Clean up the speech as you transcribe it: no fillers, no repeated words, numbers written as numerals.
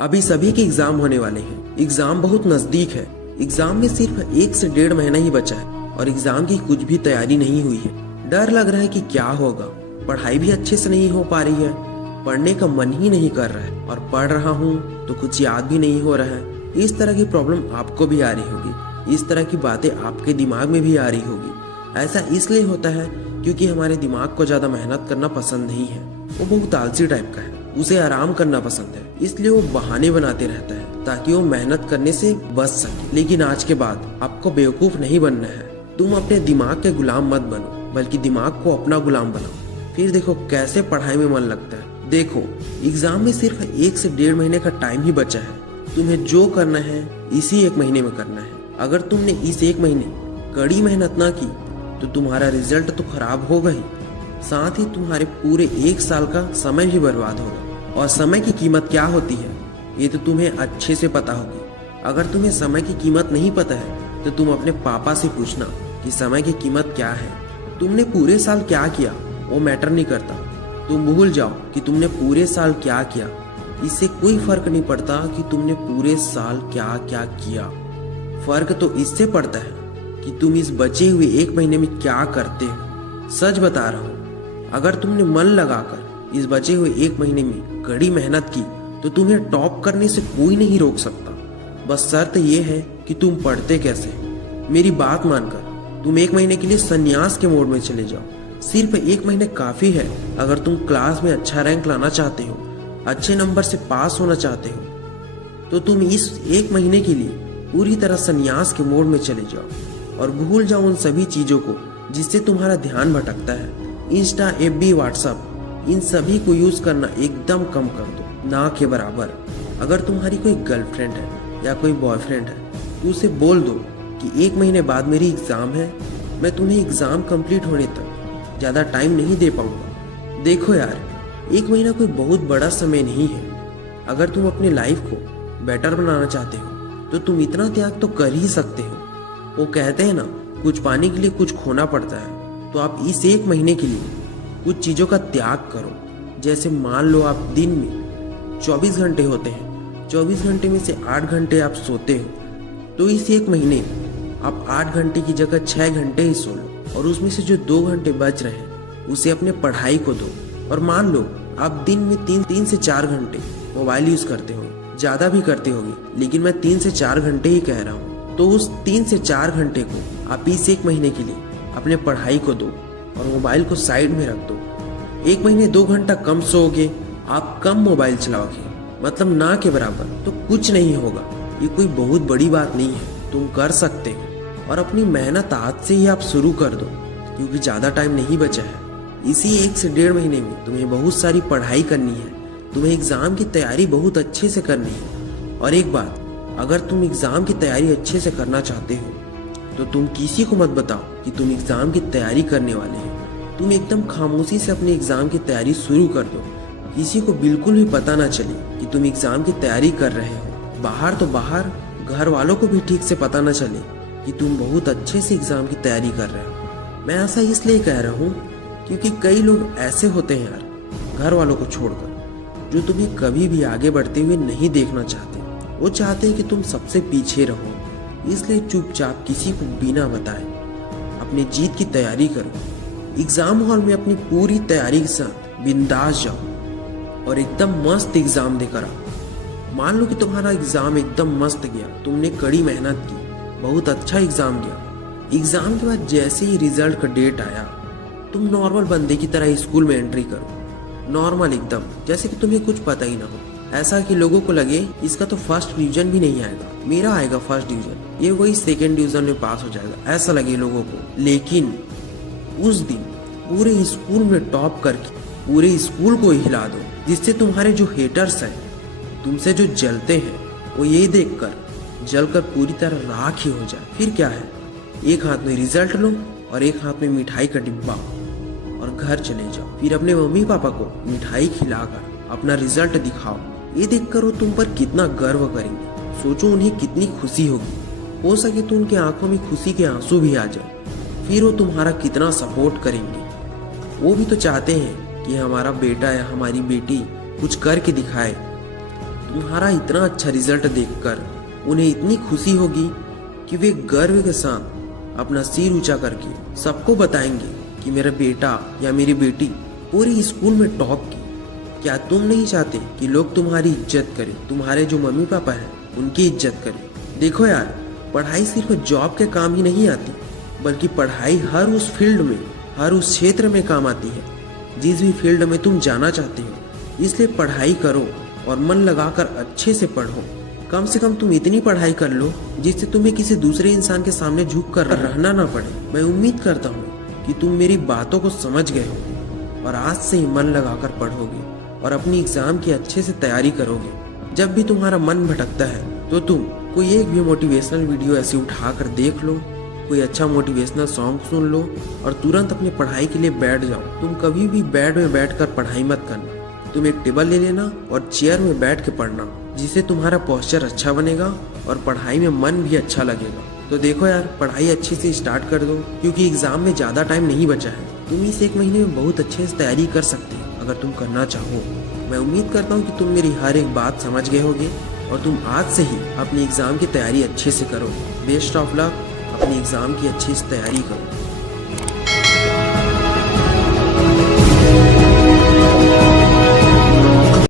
अभी सभी के एग्जाम होने वाले हैं। एग्जाम बहुत नजदीक है। एग्जाम में सिर्फ 1 से 1.5 महीना ही बचा है और एग्जाम की कुछ भी तैयारी नहीं हुई है। डर लग रहा है कि क्या होगा। पढ़ाई भी अच्छे से नहीं हो पा रही है। पढ़ने का मन ही नहीं कर रहा है और पढ़ रहा हूँ तो कुछ याद भी नहीं हो रहा है। इस तरह की प्रॉब्लम आपको भी आ रही होगी। इस तरह की बातें आपके दिमाग में भी आ रही होगी। ऐसा इसलिए होता है क्योंकि हमारे दिमाग को ज्यादा मेहनत करना पसंद नहीं है। वो बहुत आलसी टाइप का है। उसे आराम करना पसंद है, इसलिए वो बहाने बनाते रहता है ताकि वो मेहनत करने से बच सके। लेकिन आज के बाद आपको बेवकूफ नहीं बनना है। तुम अपने दिमाग के गुलाम मत बनो, बल्कि दिमाग को अपना गुलाम बनाओ। फिर देखो कैसे पढ़ाई में मन लगता है। देखो, एग्जाम में सिर्फ 1 से 1.5 महीने का टाइम ही बचा है। तुम्हें जो करना है इसी 1 महीने में करना है। अगर तुमने इस 1 महीने कड़ी मेहनत ना की तो तुम्हारा रिजल्ट तो खराब होगा ही, साथ ही तुम्हारे पूरे 1 साल का समय भी बर्बाद होगा। और समय की कीमत क्या होती है ये तो तुम्हें अच्छे से पता होगी। अगर तुम्हें समय की कीमत नहीं पता है तो तुम अपने पापा से पूछना कि समय की कीमत क्या है। तुमने पूरे साल क्या किया वो मैटर नहीं करता। तुम भूल जाओ कि तुमने पूरे साल क्या किया। इससे कोई फर्क नहीं पड़ता कि तुमने पूरे साल क्या क्या किया। फर्क तो इससे पड़ता है कि तुम इस बचे हुए 1 महीने में क्या करते हो। सच बता रहा हूँ, अगर तुमने मन लगाकर इस बचे हुए 1 महीने में कड़ी मेहनत की तो तुम्हें टॉप करने से कोई नहीं रोक सकता। बस शर्त ये है कि तुम पढ़ते कैसे। मेरी बात मानकर तुम 1 महीने के लिए संन्यास के मोड में चले जाओ। सिर्फ 1 महीने काफी है। अगर तुम क्लास में अच्छा रैंक लाना चाहते हो, अच्छे नंबर से पास होना चाहते हो, तो तुम इस 1 महीने के लिए पूरी तरह संन्यास के मोड में चले जाओ और भूल जाओ उन सभी चीजों को जिससे तुम्हारा ध्यान भटकता है। इंस्टा, FB, व्हाट्सएप, इन सभी को यूज करना एकदम कम कर दो, ना के बराबर। अगर तुम्हारी कोई गर्लफ्रेंड है या कोई बॉयफ्रेंड है तो उसे बोल दो कि 1 महीने बाद मेरी एग्जाम है, मैं तुम्हें एग्जाम कंप्लीट होने तक ज्यादा टाइम नहीं दे पाऊंगा। देखो यार, 1 महीना कोई बहुत बड़ा समय नहीं है। अगर तुम अपनी लाइफ को बेटर बनाना चाहते हो तो तुम इतना त्याग तो कर ही सकते हो। वो कहते हैं ना, कुछ पाने के लिए कुछ खोना पड़ता है। तो आप इस 1 महीने के लिए कुछ चीजों का त्याग करो। जैसे मान लो आप दिन में 24 घंटे होते हैं, 24 घंटे में से 8 घंटे आप सोते हो, तो इस 1 महीने आप 8 घंटे की जगह 6 घंटे ही सो लो और उसमें से जो 2 घंटे बच रहे हैं उसे अपने पढ़ाई को दो। और मान लो आप दिन में 3 से 4 घंटे मोबाइल यूज करते हो, ज्यादा भी करते होगे, लेकिन मैं 3 से 4 घंटे ही कह रहा हूँ। तो उस 3 से 4 घंटे को आप इस 1 महीने के लिए अपने पढ़ाई को दो और मोबाइल को साइड में रख दो। 1 महीने 2 घंटा कम सोओगे, आप कम मोबाइल चलाओगे, मतलब ना के बराबर, तो कुछ नहीं होगा। ये कोई बहुत बड़ी बात नहीं है, तुम कर सकते हो। और अपनी मेहनत आज से ही आप शुरू कर दो क्योंकि ज्यादा टाइम नहीं बचा है। इसी 1 से 1.5 महीने में तुम्हें बहुत सारी पढ़ाई करनी है। तुम्हें एग्जाम की तैयारी बहुत अच्छे से करनी है। और एक बात, अगर तुम एग्जाम की तैयारी अच्छे से करना चाहते हो तो तुम किसी को मत बताओ कि तुम एग्जाम की तैयारी करने वाले हो। तुम एकदम खामोशी से अपने एग्जाम की तैयारी शुरू कर दो। किसी को बिल्कुल भी पता ना चले कि तुम एग्जाम की तैयारी कर रहे हो। बाहर तो बाहर, घर वालों को भी ठीक से पता ना चले कि तुम बहुत अच्छे से एग्जाम की तैयारी कर रहे हो। मैं ऐसा इसलिए कह रहा हूँ क्योंकि कई लोग ऐसे होते हैं यार, घर वालों को छोड़कर, जो तुम्हें कभी भी आगे बढ़ते हुए नहीं देखना चाहते। वो चाहते हैं कि तुम सबसे पीछे रहो। इसलिए चुपचाप किसी को बिना बताए अपनी जीत की तैयारी करो। एग्जाम हॉल में अपनी पूरी तैयारी के साथ बिंदास जाओ और एकदम मस्त एग्जाम देकर आओ। मान लो कि तुम्हारा एग्जाम एकदम मस्त गया, तुमने कड़ी मेहनत की, बहुत अच्छा एग्जाम गया। एग्जाम के बाद जैसे ही रिजल्ट का डेट आया, तुम नॉर्मल बंदे की तरह स्कूल में एंट्री करो। नॉर्मल एकदम, जैसे कि तुम्हें कुछ पता ही ना हो। ऐसा कि लोगों को लगे इसका तो फर्स्ट डिवीजन भी नहीं आएगा, मेरा आएगा फर्स्ट डिवीजन, ये वही सेकंड डिवीजन में पास हो जाएगा, ऐसा लगे लोगों को। लेकिन उस दिन पूरे स्कूल में टॉप करके पूरे स्कूल को हिला दो, जिससे तुम्हारे जो हेटर्स हैं, तुमसे जो जलते हैं, वो ये देखकर जलकर पूरी तरह राख ही हो जाए। फिर क्या है, एक हाथ में रिजल्ट लो और एक हाथ में मिठाई का डिब्बा और घर चले जाओ। फिर अपने मम्मी पापा को मिठाई खिलाकर अपना रिजल्ट दिखाओ। ये देखकर वो तुम पर कितना गर्व करेंगे। सोचो उन्हें कितनी खुशी होगी। हो सके तो उनकी आंखों में खुशी के आंसू भी आ जाए। फिर वो तुम्हारा कितना सपोर्ट करेंगे। वो भी तो चाहते हैं कि हमारा बेटा या हमारी बेटी कुछ करके दिखाए। तुम्हारा इतना अच्छा रिजल्ट देखकर उन्हें इतनी खुशी होगी कि वे गर्व के साथ अपना सिर ऊंचा करके सबको बताएंगे कि मेरा बेटा या मेरी बेटी पूरी स्कूल में टॉप की। क्या तुम नहीं चाहते कि लोग तुम्हारी इज्जत करें, तुम्हारे जो मम्मी पापा हैं उनकी इज्जत करें? देखो यार, पढ़ाई सिर्फ जॉब के काम ही नहीं आती, बल्कि पढ़ाई हर उस फील्ड में, हर उस क्षेत्र में काम आती है जिस भी फील्ड में तुम जाना चाहते हो। इसलिए पढ़ाई करो और मन लगाकर अच्छे से पढ़ो। कम से कम तुम इतनी पढ़ाई कर लो जिससे तुम्हें किसी दूसरे इंसान के सामने झुक कर रहना ना पड़े। मैं उम्मीद करता हूँ कि तुम मेरी बातों को समझ गए होगे और आज से ही मन लगाकर पढ़ोगे और अपनी एग्जाम की अच्छे से तैयारी करोगे। जब भी तुम्हारा मन भटकता है तो तुम कोई एक भी मोटिवेशनल वीडियो ऐसे उठा कर देख लो, कोई अच्छा मोटिवेशनल सॉन्ग सुन लो और तुरंत अपनी पढ़ाई के लिए बैठ जाओ। तुम कभी भी बेड में बैठकर पढ़ाई मत करना। तुम एक टेबल ले लेना और चेयर में बैठ के पढ़ना, जिससे तुम्हारा पोस्चर अच्छा बनेगा और पढ़ाई में मन भी अच्छा लगेगा। तो देखो यार, पढ़ाई अच्छे से स्टार्ट कर दो, क्योंकि एग्जाम में ज़्यादा टाइम नहीं बचा है। तुम इस एक महीने में बहुत अच्छे से तैयारी कर सकते हो अगर तुम करना चाहो। मैं उम्मीद करता हूँ कि तुम मेरी हर एक बात समझ गए होगे और तुम आज से ही अपनी एग्जाम की तैयारी अच्छे से करो। बेस्ट ऑफ लक, अपनी एग्जाम की अच्छी से तैयारी करो।